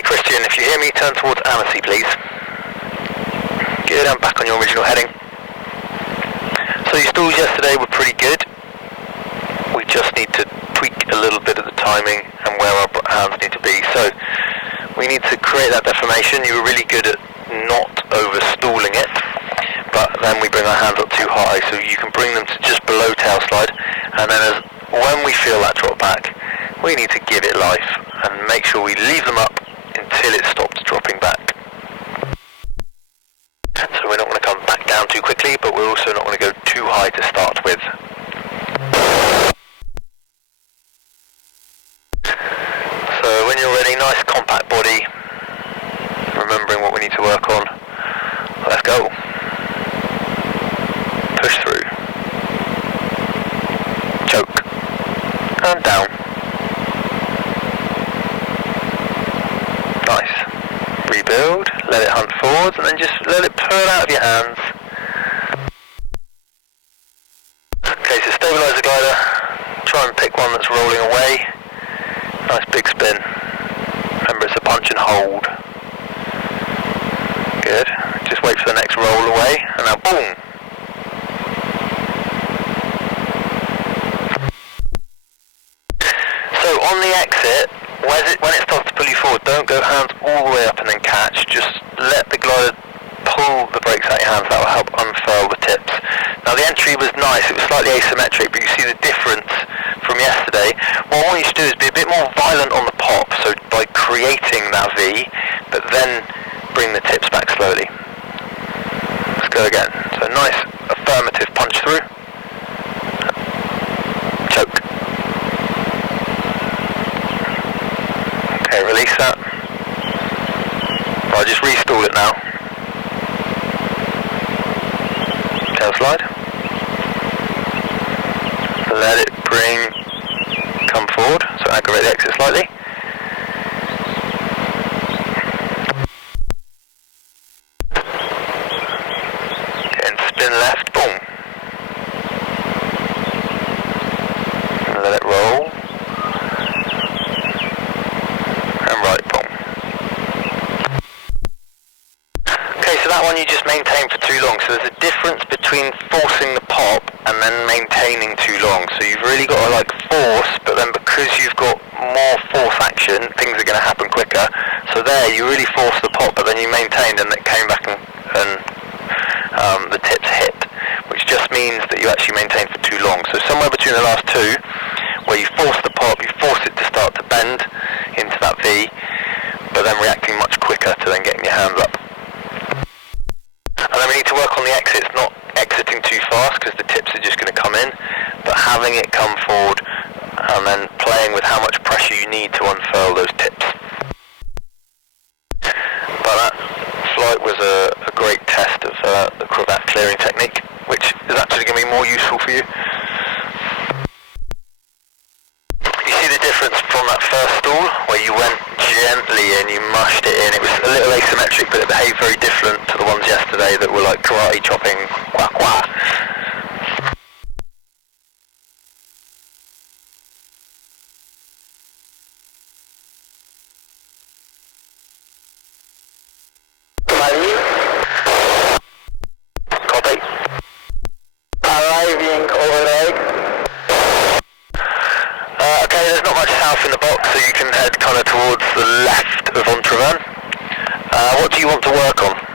Okay, Christian, if you hear me, turn towards Annecy, please. Good, I'm back on your original heading. So your stalls yesterday were pretty good. We just need to tweak a little bit of the timing and where our hands need to be. So we need to create that deformation. You were really good at not over-stalling it, but then we bring our hands up too high, so you can bring them to just below tail slide, and then when we feel that drop back, we need to give it life and make sure we leave them up until it stops dropping back. So we're not going to come back down too quickly, but we're also not going to go too high to start with. So when you're ready, nice compact body, remembering what we need to work on. Let's go. Push through. Choke. And down. Nice. Rebuild, let it hunt forwards, and then just let it pull out of your hands. Okay, so stabilise the glider. Try and pick one that's rolling away. Nice big spin. Remember, it's a punch and hold. Good. Just wait for the next roll away, and now boom. So on the exit, when it starts to pull you forward, don't go hands all the way up and then catch. Just let the glider pull the brakes out of your hands. That will help unfurl the tips. Now the entry was nice. It was slightly asymmetric, but you see the difference from yesterday. What I want you to do is be a bit more violent on the pop, so by creating that V, but then bring the tips back slowly. Let's go again. So nice affirmative punch through. Choke. Okay, release that. I'll just restall it now. Tail slide. Let it come forward, so aggravate the exit slightly. And spin left, boom. And let it roll. And right, boom. Okay, so that one you just maintain for too long. So there's a difference between forcing the pop and then maintaining too long. So you've really got to force, but then because you've got more force action, things are going to happen quicker. So there, you really forced the pop, but then you maintained, and it came back and the tips hit, which just means that you actually maintained for too long. So somewhere between the last two, where you force the pop, you force it to start to bend into that V, but then reacting much quicker to then getting your hands up. And then we need to work on the exits, not exiting too fast because the tips are just going to come in, but having it come forward and then playing with how much pressure you need to unfurl those tips. But that flight was a great test of the cravat clearing technique, which is actually going to be more useful for you. You see the difference from that first stall where you went gently and you mushed it in. It was a little asymmetric, but it behaved very different to the ones yesterday that were like karate chopping, quack quack. Copy. Arriving overhead. Okay, there's not much south in the box, so you can head kind of towards the left of Entrevan. What do you want to work on?